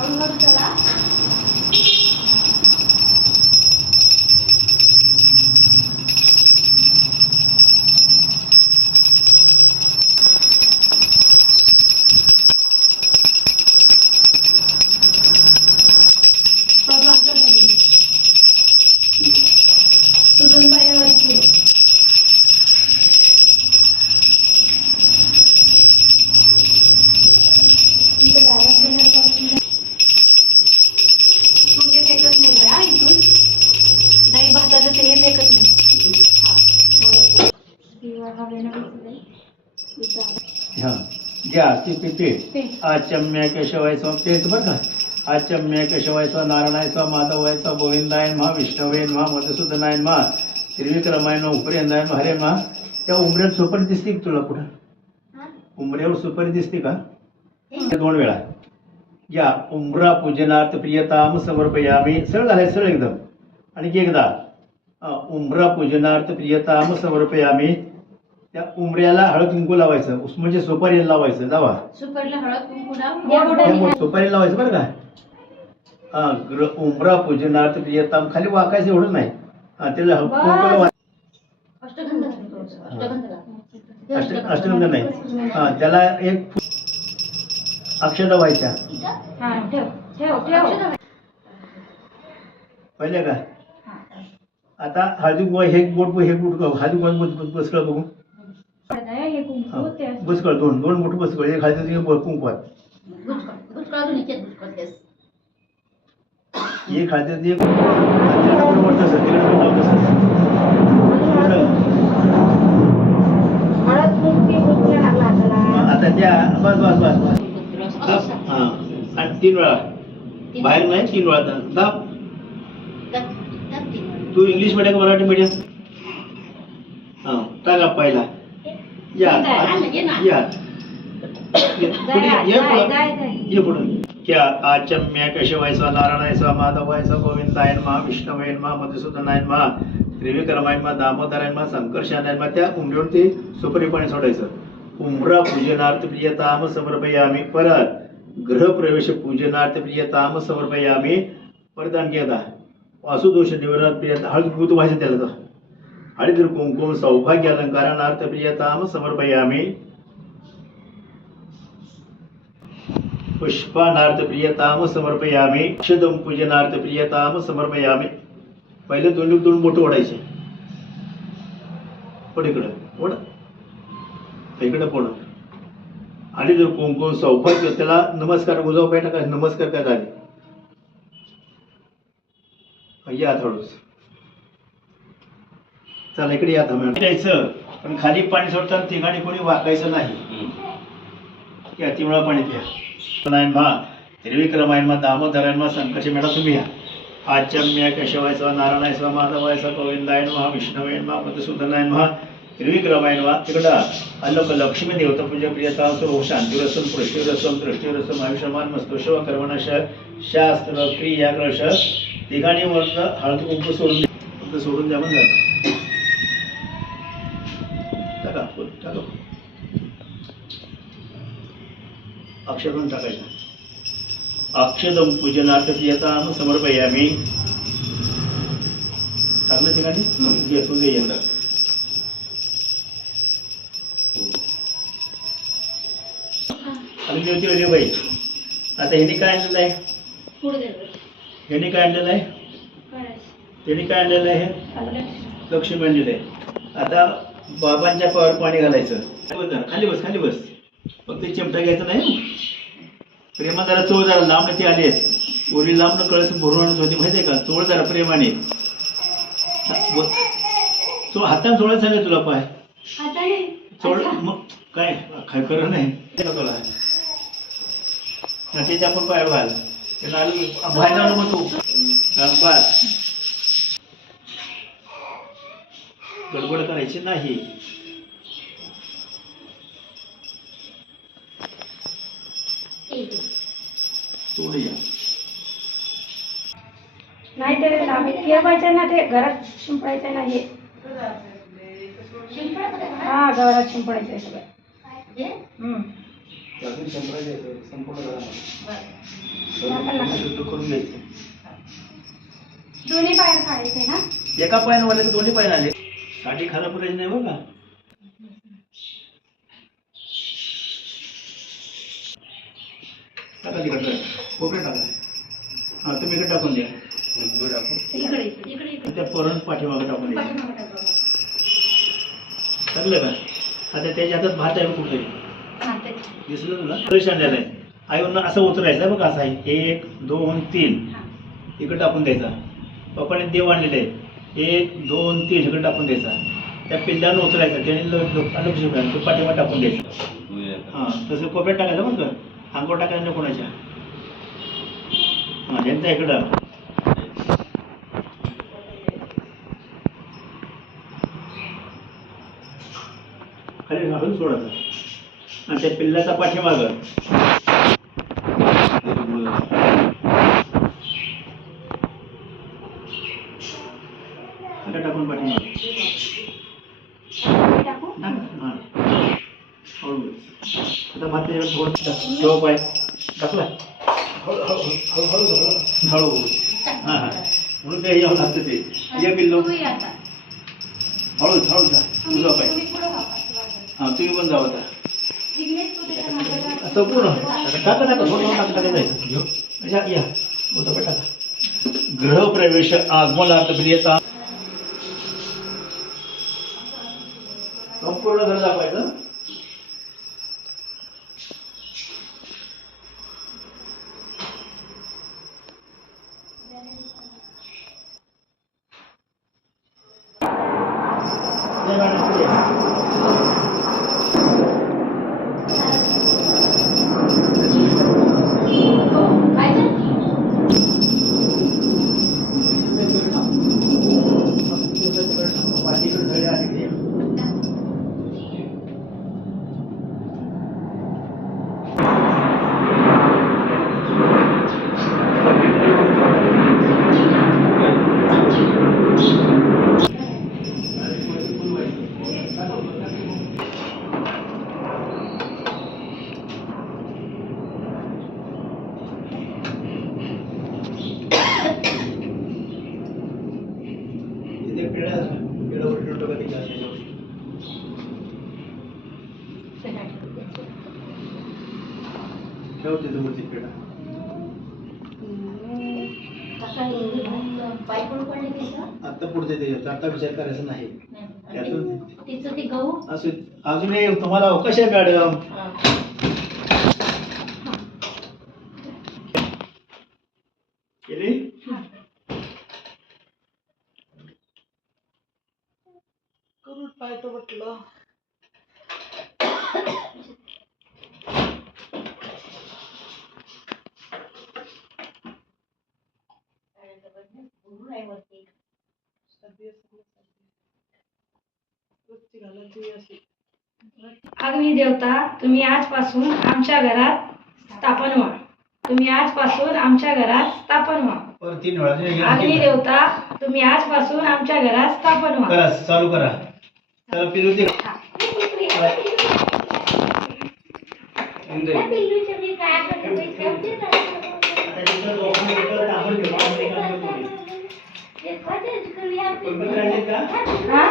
हळूहळू चला. तू 2 पायऱ्यावरती ये. तिथं डायरेक्ट तुमचे फेकत नाही गळा इथून. नाही भाताचं ते हे फेकत नाही. हा हा घ्या ते ते आचम्य केशवाय स्व तेच बरं का. आचम्य केशवाय स्व नारायणाय स्व माधवाय स्व गोविंदाय नमः विष्णवे नमः मधुसूदनाय नमः त्रिविक्रमाय नमः उपरेंद्राय नमः हरे नमः. त्या उमऱ्यात सुपारी दिसते का तुला कुठं? उमऱ्यावर सुपारी दिसते का? 2 वेळा या उमरा पूजनार्थ प्रियताम समर्पयामी. सरळ झालंय सरळ एकदम. आणि एकदा उमरा पूजनार्थ प्रियताम समर्पयामी. त्या उमऱ्याला हळद कुंकू लावायचं म्हणजे सुपारीला लावायचं. लावा सुपारीला हळद कुंकू लाव. सुपारीला लावायचं बरं का. उमरा पूजनार्थ प्रियताम खाली वाकायचं एवढं नाही. त्याला कुंकू लावायचं. अष्टगंध नाही. त्याला एक अक्षता व्हायच्या. पहिले का आता हळदी हे बोट हळदी बसकळ बघू. बसकळ 2 बोट बसकळ. एक हळदी कुंकवात एक हळदी आता त्या बस बस बस बस. आणि 3 वेळा बाहेर नाही. 3 वेळा दाब. तू इंग्लिश मीडियम का मराठी मीडियम? टाका पहिला या ये पुढे. क्या आचम्य केशवाय स्व नारायणाय स्व माधवाय स्व गोविंदाय नमः विष्णवे नमः मधुसूदनाय नमः त्रिविक्रमाय नमः दामोदराय नमः संकर्षणाय नमः. त्या उमऱ्यावर ते सुपारी पाणी सोडायचं. उमरा पूजनार्थ प्रियताम समर्पयामी. परत गृहप्रवेश पूजनार्थ प्रियताम समर्पयामी. परत आणखी आता वासुदोष निवारणार्थ प्रियता हळद कुंकू व्हायचं त्याला. हळद कुंकुम सौभाग्य अलंकारणार्थ प्रियताम समर्पयामी. पुष्पानार्थ प्रियताम समर्पयामी. अक्षदम पूजनार्थ प्रियताम समर्पयामी. पहिले 2 बोट ओढायचे. पण इकडं ओढ इकडं पण. आणि जर कुंकुम सौभाग्य त्याला नमस्कार गुजाव पाहिजे का. नमस्कार काय झाले या थोडंच. चला इकडे या द्यायचं. पण खाली पाणी सोडताना ठिकाणी कोणी वाकायचं नाही. या 3 वेळा पाणी प्या. त्रिविक्रमाय नमः दामोदराय नमः संकर्ष मेळा तुम्ही या. आचम्य केशवाय स्व नारायणाय स्व माधवाय स्व गोविंदाय नमः विष्णवे नमः मधुसूदनाय नमः त्रिविक्रमाय नमः. तिकडं अल्लोक लक्ष्मी देवता पूजा प्रियता सर्व शांतिरसम पृष्ठीरसम दृष्टीरसम आयुष्यमान मस्तोषव कर्मणश शास्त्र क्रिया ग्रश. ठिकाणी वर्ण हळद कुंकू सोडून द्या म्हणून टाका टाका. अक्षदम टाकायचं. अक्षदम पूजनार्थ प्रियताम समर्पयामी. टाकलं ठिकाणी येतो ते यंदा. अगदी होती बाई. आता ह्याने काय आणलेलं आहे? ह्याने काय आणलेलं आहे? त्याने काय आणलेलं आहे? लक्ष्मी आणलेलं आहे. आता बाबांच्या पावर पाणी घालायचं. खाली बस खाली बस. फक्त चिमटा घ्यायचा नाही. प्रेमा जरा चोळ जरा लांब ते आले आहेत. ओरी लांब कळस भरून आणत होती माहिती आहे का. चोळ जरा प्रेमाने. हाताने चोळायला सांगितलं तुला. पाय चोळ मग काय काय खरं नाही तुला. त्याच्या आपण पाय घाल. बाहेर जाऊ नको तू. बस गडबड करायची नाही. नाही ते ठेवायचं ना. ते घरात शिंपडायचं नाही. हा घरात शिंपडायचं सगळं. संपूर्ण घरामध्ये बरं. शुद्ध करून घ्यायचं. दोन्ही पायात काढायचे ना? एका पायानं वाढले तर दोन्ही पायानं आले. साठी खराब करायची नाही बरं का. टाका तिकडं कोपऱ्यात टाका. हा तुम्ही इकडे टाकून द्या. इकडे इकडे इकडे त्या पोरण पाठीमागं टाकून द्या. पाठीमागं टाक बाबा. टाकलं का? आता त्याच्या हातात भात आहे कुठे हा, ते. दिसलं तुला? फ्रेश आणलेलं आहे. आईवरनं असं उतरायचं बघा. असं आहे 1 2 3 हा. इकडे टाकून द्यायचा. पप्पाने देव आणलेले आहे 1 2 3 इकडे टाकून द्यायचा. त्या पिल्ल्यानं उतरायचं. त्याने लक्ष तो पाठीमाग टाकून द्यायचा. हां तसं कोपऱ्यात टाकायचं बरं का. अंगावर टाकायचं नाही कोणाच्या. हां त्यांचा इकडं खाली घालून सोडायचं. आणि त्या पिल्ल्याचा पाठीमाग टाकून पाठीमाग टाकू? हां हळू. आता भात त्याच्यावर थोडं ठेव पाय टाकला हळू. हां हां म्हणून ते यावं लागतं ते. या पिल्लो तू ये आता. हळूच हळूच जा. तुझा पाय. तुम्ही पुढं व्हा पाठीमागं. हां तुम्ही पण जाऊ आता. जिग्नेश, तू त्याच्या मागं जा. संपूर्ण टाका टाका थोडं टाका जायचं घेऊ. अच्छा या होतं टाका. गृहप्रवेश आगमनार्थ प्रियता. संपूर्ण घर दाखवायचं. काय झालं? ठेवते तुमची पेढा. पाय पडून पडले तिचं? आता पुढचे ते आता विचार करायचा नाही. त्यातून तिचं ते गहू असं अजूनही तुम्हाला अवकाश आहे मॅडम. केली करून पाय तो म्हटलं. अग्निदेवता, तुम्ही आजपासून आमच्या घरात स्थापन व्हा. तुम्ही आजपासून आमच्या घरात स्थापन व्हा. पर 3 वेळा अग्निदेवता, तुम्ही आजपासून आमच्या घरात स्थापन व्हा. करा चालू करा. चला पिलू हा?